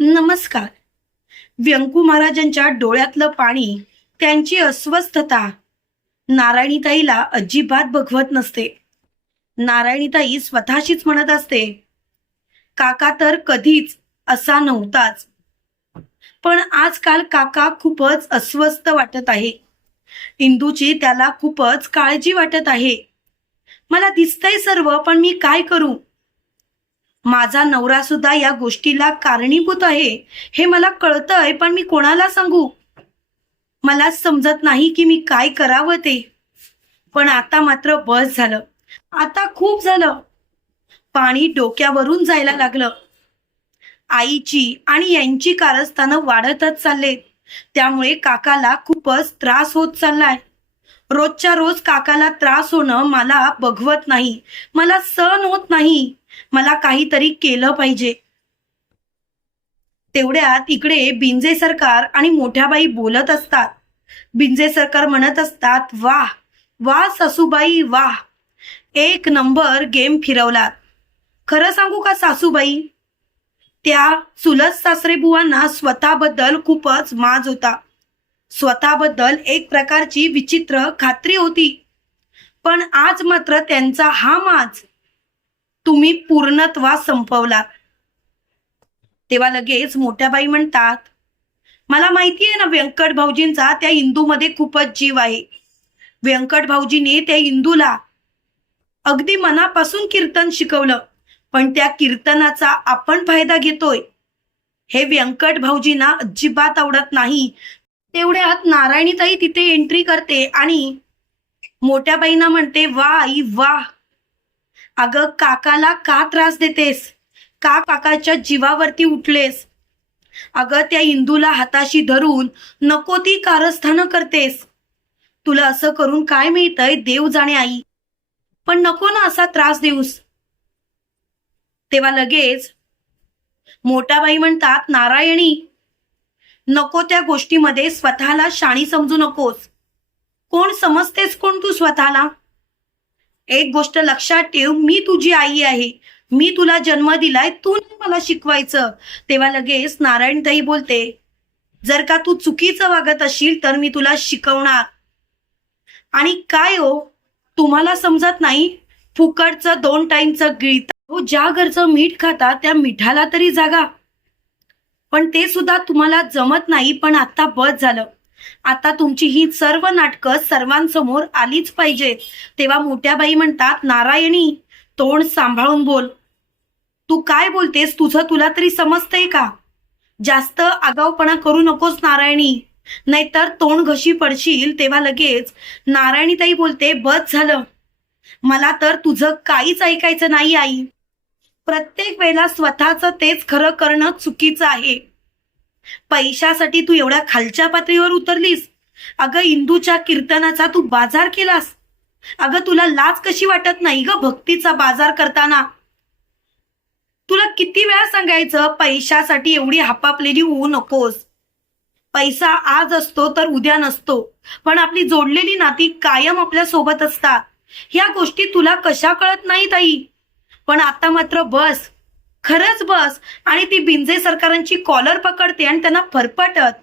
नमस्कार. व्यंकू महाराजांच्या डोळ्यातलं पाणी त्यांची अस्वस्थता. नारायणीताईला अजिबात बघवत नसते. नारायणीताई स्वतःशीच म्हणत असते काका तर कधीच असा नव्हताच. पण आजकाल काका खूपच अस्वस्थ वाटत आहे. इंदूची त्याला खूपच काळजी वाटत आहे. मला दिसतंय सर्व पण मी काय करू? माझा नवरा सुद्धा या गोष्टीला कारणीभूत आहे. हे मला कळतंय पण मी कोणाला सांगू? मला समजत नाही की मी काय करावं ते. पण आता मात्र बस झालं. आता खूप झालं. पाणी डोक्यावरून जायला लागलं. आईची आणि यांची कारस्थानं वाढतच चालले. त्यामुळे काकाला खूपच त्रास होत चाललाय. रोजच्या रोज काकाला त्रास होणं मला बघवत नाही. मला सहन होत नाही. मला काहीतरी केलं पाहिजे. तेवढ्यात इकडे बिंजे सरकार आणि मोठ्याबाई बोलत असतात. बिंजे सरकार म्हणत असतात वाह वाह सासूबाई वाह. एक नंबर गेम फिरवलात. खरं सांगू का सासूबाई? त्या चुलत सासरेबुवांना स्वतःबद्दल खूपच माज होता. स्वतःबद्दल एक प्रकारची विचित्र खात्री होती. पण आज मात्र त्यांचा हा माज तुम्ही पूर्णत्वा संपवला. तेव्हा लगेच मोठ्या बाई म्हणतात मला माहिती आहे ना व्यंकट भाऊजींचा त्या इंदूमध्ये खूपच जीव आहे. व्यंकट भाऊजीने त्या इंदूला अगदी मनापासून कीर्तन शिकवलं पण त्या कीर्तनाचा आपण फायदा घेतोय. हे व्यंकट भाऊजींना अजिबात आवडत नाही. तेवढ्यात नारायणीताई तिथे एंट्री करते आणि मोठ्या बाईंना म्हणते वा आई वा अगं काकाला का त्रास देतेस? का काकाच्या जीवावरती उठलेस? अगं त्या इंदूला हाताशी धरून नको ती कारस्थानं करतेस. तुला असं करून काय मिळतंय देव जाणे आई. पण नको ना असा त्रास देऊस. तेव्हा लगेच मोठा बाई म्हणतात नारायणी नको त्या गोष्टीमध्ये स्वतःला शाणी समजू नकोस. कोण समजतेस कोण तू स्वतःला? एक गोष्ट लक्षात ठेव मी तुझी आई आहे. मी तुला जन्म दिलाय तू मला शिकवायचं. तेव्हा लगेच नारायणताई बोलते जर का तू चुकीचं वागत असशील तर मी तुला शिकवणार. आणि काय हो तुम्हाला समजत नाही? फुकटचं दोन टाइमचं गिळत. हो ज्या घरचं मीठ खाता त्या मिठाला तरी जागा. पण ते सुद्धा तुम्हाला जमत नाही पण आता बस झालं. आता तुमची ही सर्व नाटकं सर्वांसमोर आलीच पाहिजेत. तेव्हा मोठ्या बाई म्हणतात नारायणी तोंड सांभाळून बोल. तू काय बोलतेस? तुझं तुला तरी समजतंय का? जास्त आगाऊपणा करू नकोस नारायणी. नाहीतर तोंड घशी पडशील. तेव्हा लगेच नारायणीताई बोलते बस झालं. मला तर तुझं काहीच ऐकायचं नाही आई. प्रत्येक वेळेला स्वतःचं तेच खरं करणं चुकीचं आहे. पैशासाठी तू एवढ्या खालच्या पातळीवर उतरलीस. अगं इंदूच्या कीर्तनाचा तू बाजार केलास. अगं तुला लाज कशी वाटत नाही ग भक्तीचा बाजार करताना? तुला किती वेळा सांगायचं पैशासाठी एवढी हापापलेली होऊ नकोस. पैसा आज असतो तर उद्या नसतो. पण आपली जोडलेली नाती कायम आपल्यासोबत असतात. ह्या गोष्टी तुला कशा कळत नाही ताई पण आता मात्र बस. खरंच बस. आणि ती बिंजे सरकारांची कॉलर पकडते आणि त्यांना फरफटत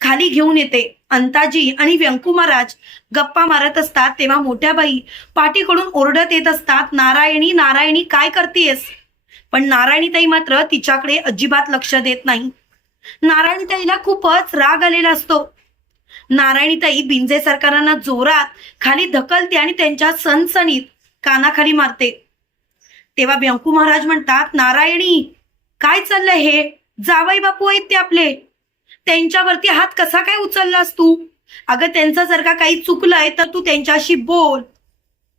खाली घेऊन येते. अंताजी आणि व्यंकू महाराज गप्पा मारत असतात तेव्हा मोठ्या बाई पाठीकडून ओरडत येत असतात नारायणी नारायणी काय करतेस? पण नारायणीताई मात्र तिच्याकडे अजिबात लक्ष देत नाही. नारायणीताईला खूपच राग आलेला असतो. नारायणीताई बिंजे सरकारांना जोरात खाली धकलते आणि त्यांच्या सणसणीत कानाखाली मारते. तेव्हा व्यंकू महाराज म्हणतात नारायणी काय चाललंय हे? जावई बापू आहेत ते आपले. त्यांच्यावरती हात कसा काय उचललास तू? अगं त्यांचं जर का काही चुकलंय तर तू त्यांच्याशी बोल.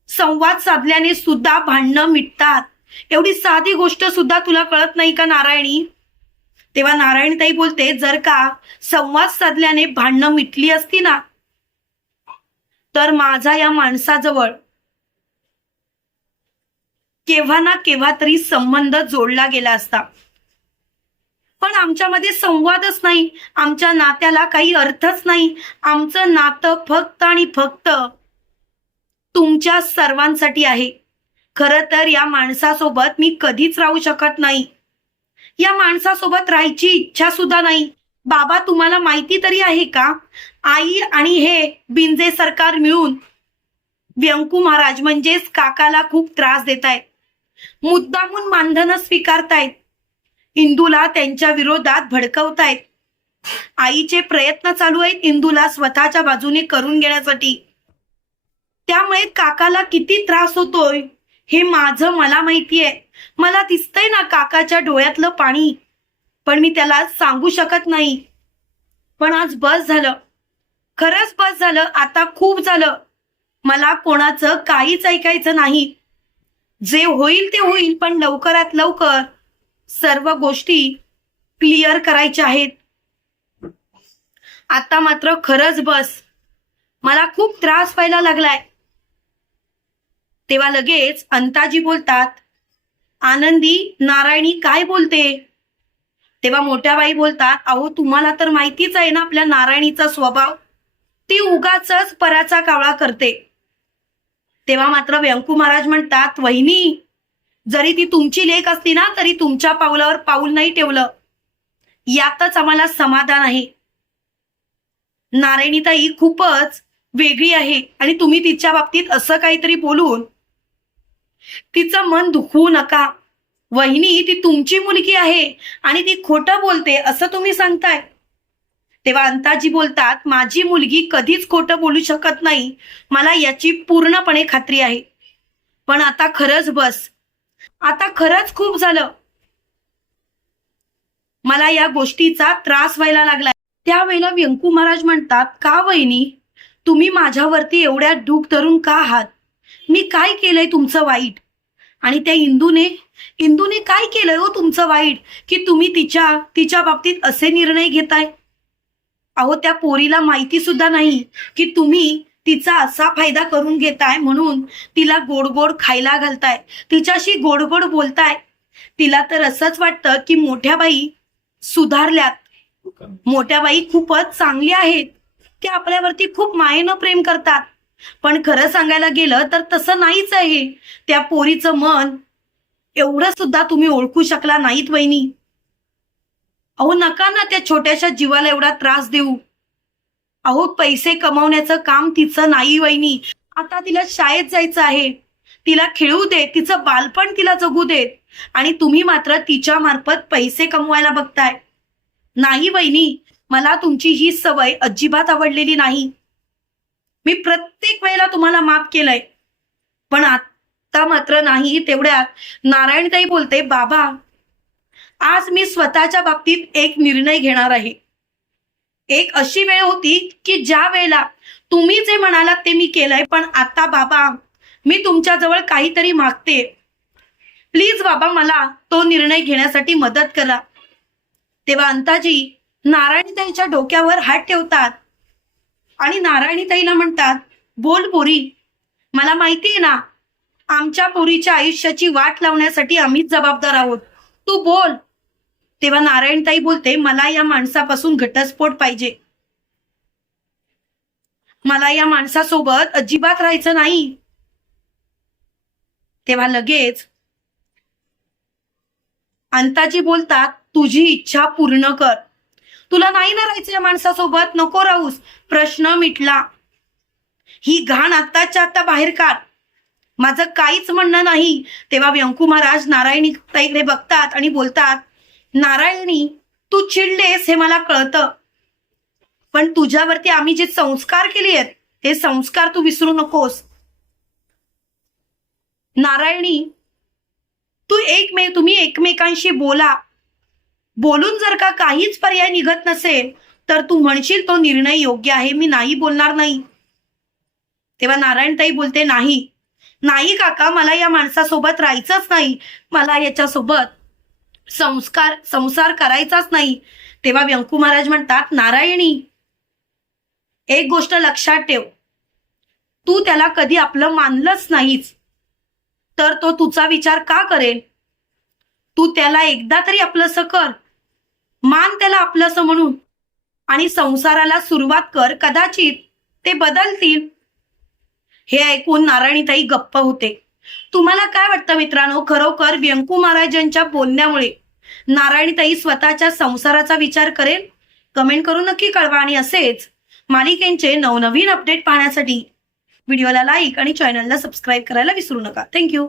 संवाद साधल्याने सुद्धा भांडणं मिटतात. एवढी साधी गोष्ट सुद्धा तुला कळत नाही का नारायणी? तेव्हा नारायणताई बोलते जर का संवाद साधल्याने भांडणं मिटली असती ना तर माझा या माणसाजवळ केव्हा ना केव्हा तरी संबंध जोडला गेला असता. पण आमच्यामध्ये संवादच नाही. आमच्या नात्याला काही अर्थच नाही. आमचं नातं फक्त आणि फक्त तुमच्या सर्वांसाठी आहे. खरं तर या माणसासोबत मी कधीच राहू शकत नाही. या माणसासोबत राहायची इच्छा सुद्धा नाही. बाबा तुम्हाला माहिती तरी आहे का? आई आणि हे बिंजे सरकार मिळून व्यंकू महाराज म्हणजेच काकाला खूप त्रास देत आहेत मुद्दामून मानधनं स्वीकारतायत. इंदूला त्यांच्या विरोधात भडकवतायत. आईचे प्रयत्न चालू आहेत इंदूला स्वतःच्या बाजूने करून घेण्यासाठी. त्यामुळे काकाला किती त्रास होतोय हे माझं मला माहितीये. मला दिसतंय ना काकाच्या डोळ्यातलं पाणी पण मी त्याला सांगू शकत नाही. पण आज बस झालं. खरंच बस झालं आता खूप झालं. मला कोणाचं काहीच ऐकायचं नाही. जे होईल ते होईल पण लवकरात लवकर सर्व गोष्टी क्लिअर करायच्या आहेत. आता मात्र खरंच बस. मला खूप त्रास व्हायला लागलाय. तेव्हा लगेच अंताजी बोलतात आनंदी नारायणी काय बोलते? तेव्हा मोठ्या बाई बोलतात अहो तुम्हाला तर माहितीच आहे ना आपल्या नारायणीचा स्वभाव. ती उगाच पराचा कावळा करते. तेव्हा मात्र व्यंकू महाराज म्हणतात वहिनी जरी ती तुमची लेख असती ना तरी तुमच्या पावलावर पाऊल नाही ठेवलं. यातच आम्हाला समाधान आहे. नारायणीताई खूपच वेगळी आहे आणि तुम्ही तिच्या बाबतीत असं काहीतरी बोलून तिचं मन दुखवू नका. वहिनी ती तुमची मुलगी आहे आणि ती खोटं बोलते असं तुम्ही सांगताय. तेव्हा अंताजी बोलतात माझी मुलगी कधीच खोटं बोलू शकत नाही. मला याची पूर्णपणे खात्री आहे. पण आता खरंच बस. आता खरंच खूप झालं. मला या गोष्टीचा त्रास व्हायला लागलाय. त्यावेळेला व्यंकू महाराज म्हणतात का वहिनी? तुम्ही माझ्यावरती एवढ्या डूक धरून का आहात? मी काय केलंय तुमचं वाईट? आणि त्या इंदूने इंदूने काय केलंय हो तुमचं वाईट? की तुम्ही तिच्या तिच्या बाबतीत असे निर्णय घेताय? अहो त्या पोरीला माहिती सुद्धा नाही की तुम्ही तिचा असा फायदा करून घेताय म्हणून तिला गोड गोड खायला घालताय. तिच्याशी गोड गोड बोलताय. तिला तर असंच वाटतं की मोठ्या बाई सुधारल्यात. मोठ्या बाई खूपच चांगल्या आहेत त्या आपल्यावरती खूप मायेनं प्रेम करतात. पण खरं सांगायला गेलं तर तसं नाहीच आहे. त्या पोरीचं मन एवढं सुद्धा तुम्ही ओळखू शकला नाहीत वहिनी. अहो नका ना त्या छोट्याशा जीवाला एवढा त्रास देऊ. अहो पैसे कमवण्याचं काम तिचं नाही वहिनी. आता तिला शाळेत जायचं आहे. तिला खेळू दे तिचं बालपण तिला जगू देत. आणि तुम्ही मात्र तिच्या मार्फत पैसे कमवायला बघताय. नाही वहिनी मला तुमची ही सवय अजिबात आवडलेली नाही. मी प्रत्येक वेळेला तुम्हाला माफ केलंय. पण आता मात्र नाही तेवढ्यात नारायणताई बोलते बाबा आज मी स्वतःच्या बाबतीत एक निर्णय घेणार आहे. एक अशी वेळ होती की ज्या वेळेला तुम्ही जे म्हणालात ते मी केलंय पण आता बाबा मी तुमच्याजवळ काहीतरी मागते. प्लीज बाबा मला तो निर्णय घेण्यासाठी मदत करा. तेव्हा अंताजी नारायणीताईच्या डोक्यावर हात ठेवतात आणि नारायणीताईला म्हणतात बोल पोरी मला माहिती आहे ना आमच्या पोरीच्या आयुष्याची वाट लावण्यासाठी आम्हीच जबाबदार आहोत. तू बोल तेव्हा नारायणताई बोलते मला या माणसापासून घटस्फोट पाहिजे. मला या माणसासोबत अजिबात राहायचं नाही. तेव्हा लगेच अंताजी बोलतात तुझी इच्छा पूर्ण कर. तुला नाही ना राहायचं या माणसासोबत? नको राहूस. प्रश्न मिटला. ही घाण आत्ताच्या आता बाहेर काढ. माझं काहीच म्हणणं नाही. तेव्हा व्यंकू महाराज नारायणी ताईकडे बघतात आणि बोलतात नारायणी तू चिडलेस हे मला कळतं. पण तुझ्यावरती आम्ही जे संस्कार केले आहेत ते संस्कार तू विसरू नकोस. नारायणी तू एकमे तुम्ही एकमेकांशी बोला. बोलून जर का काहीच पर्याय निघत नसेल तर तू म्हणशील तो निर्णय योग्य आहे मी नाही बोलणार नाही. तेव्हा नारायणताई बोलते नाही. नाही काका मला या माणसासोबत राहायचंच नाही. मला याच्यासोबत संस्कार संसार करायचाच नाही. तेव्हा व्यंकू महाराज म्हणतात नारायणी एक गोष्ट लक्षात ठेव. तू त्याला कधी आपलं मानलंच नाहीच तर तो तुझा विचार का करेल? तू त्याला एकदा तरी आपलंसं कर. मान त्याला आपलंसं म्हणून. आणि संसाराला सुरुवात कर. कदाचित ते बदलतील. हे ऐकून नारायणीताई गप्प होते. तुम्हाला काय वाटतं मित्रांनो? खरोखर व्यंकू महाराजांच्या बोलण्यामुळे नारायणीताई स्वतःच्या संसाराचा विचार करेल? कमेंट करून नक्की कळवा. आणि असेच मालिकेंचे नवनवीन अपडेट पाहण्यासाठी व्हिडिओला लाईक आणि चॅनलला सबस्क्राईब करायला विसरू नका. थँक्यू